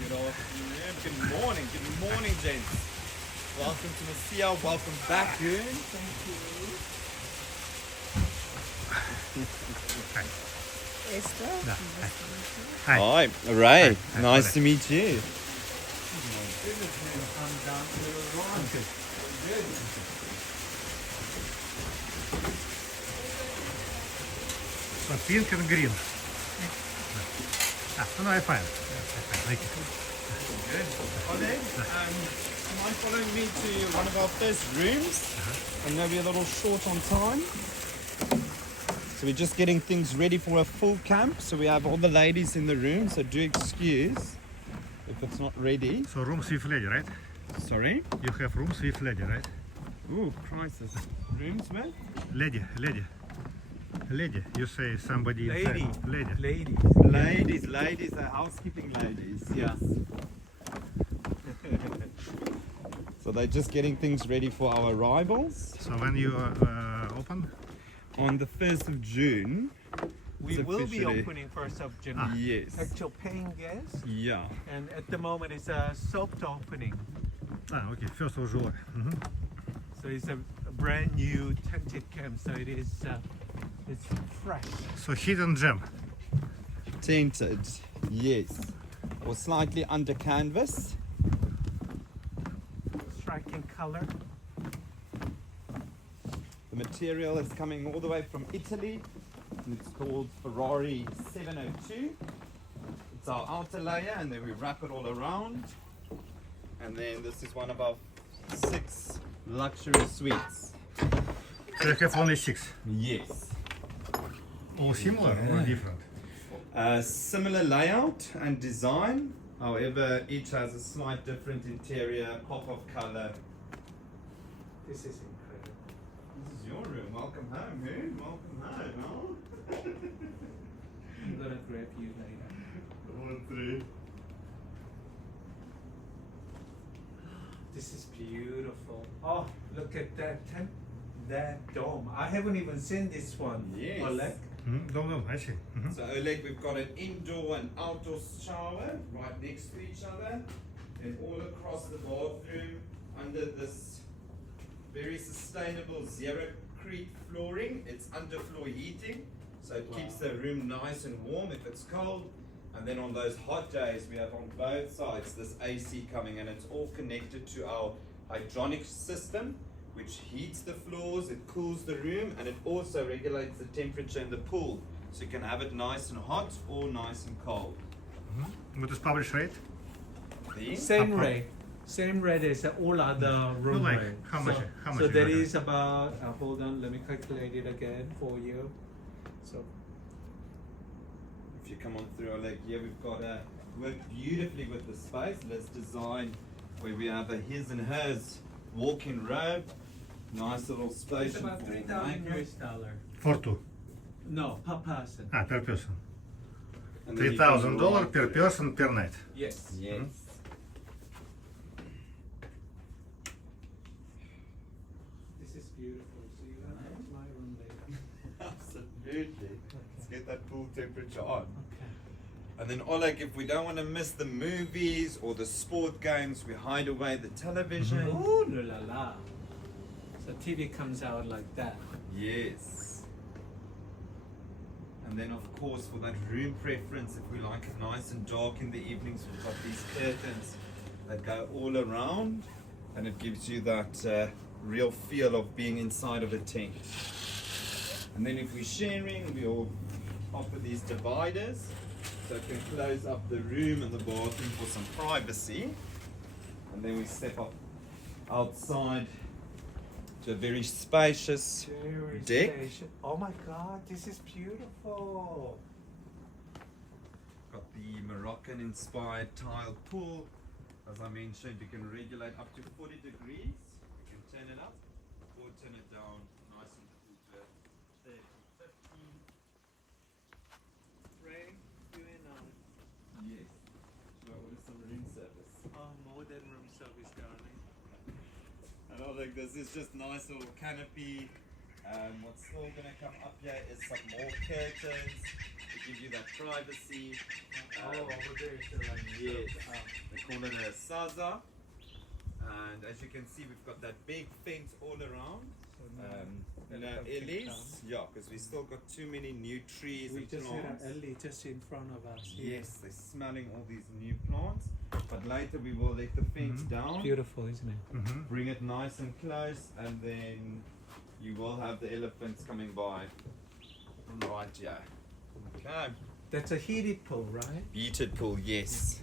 Good afternoon, good morning, gents. Welcome to Masiya, welcome back, Goon. Thank you. Esther, Hi, Ray. Nice to meet you. So pink and green. No, I find. Thank you. Good. Oleg, do you mind following me to one of our first rooms? I know we're a little short on time. So we're just getting things ready for a full camp. So we have all the ladies in the room, so do excuse if it's not ready. So rooms with lady, right? Sorry? You have rooms with lady, right? Ooh, crisis. Rooms, man? Lady. You say somebody Lady. inside. Lady. Ladies, the housekeeping ladies, yes. So they're just getting things ready for our arrivals. So when you open? On the 1st of June. we it's will be officially- opening 1st of January. Yes. Actual paying guests, Yeah. and at the moment it's a soft opening. Okay, 1st of July. So it's a brand new tented camp. So it is, it's fresh. So hidden gem. Tinted, yes. Or slightly under canvas. Striking color. The material is coming all the way from Italy. And it's called Ferrari 702. It's our outer layer, and then we wrap it all around. And then this is one of our 6 luxury suites. So you have only 6. Yes. All similar or different? Similar layout and design, however, each has a slight different interior, pop of color. This is incredible. This is your room. Welcome home, man. Welcome home, I'm gonna grab you later. huh? This is beautiful. Oh, look at that dome. I haven't even seen this one. Yes. Oleg. No, I see. So Oleg, we've got an indoor and outdoor shower right next to each other, and all across the bathroom under this very sustainable Zero-Crete flooring. It's underfloor heating, so it keeps the room nice and warm if it's cold. And then on those hot days, we have on both sides this AC coming, and it's all connected to our hydronic system, which heats the floors, it cools the room, and it also regulates the temperature in the pool. So you can have it nice and hot or nice and cold. What is published rate? Same rate. Same rate as all other room like, rate. how much- how much So is that that? is about, hold on, let me calculate it again for you. So If you come on through, Oleg, here we've got worked beautifully with the space. Let's design where we have a his and hers walk-in robe. Nice little space. it's about $3,000. For 2. No, per person. Per person. And then you can $3,000 roll per it. person per night. Yes. Yes. This is beautiful. So you have my room later. Absolutely. Let's get that pool temperature on. Okay. And then Oleg, if we don't want to miss the movies or the sport games, we hide away the television. Ooh la la la. So TV comes out like that. Yes. And then of course for that room preference, if we like it nice and dark in the evenings, we've got these curtains that go all around, and it gives you that real feel of being inside of a tent. And then if we're sharing, we'll offer these dividers so it can close up the room and the bathroom for some privacy. And then we step up outside to a very spacious Very deck. spacious. Oh my God, this is beautiful. Got the Moroccan inspired tiled pool. As I mentioned, you can regulate up to 40 degrees. You can turn it up or turn it down nice and cool to 30, 50. Ray, doing Yes. So what is some room service? modern room service, darling. I don't think this is just nice little canopy. What's still going to come up here is some more curtains to give you that privacy. Over there is the Yes, they call it a Saza. And as you can see, we've got that big fence all around. No ellies, yeah, because we still got too many new trees We and just had plants. an ellie just in front of us. here. Yes, they're smelling all these new plants. But later we will let the fence down, Beautiful, isn't it? bring it nice and close, and then you will have the elephants coming by. Right, yeah. Okay. That's a heated pool, right? Heated pool, yes.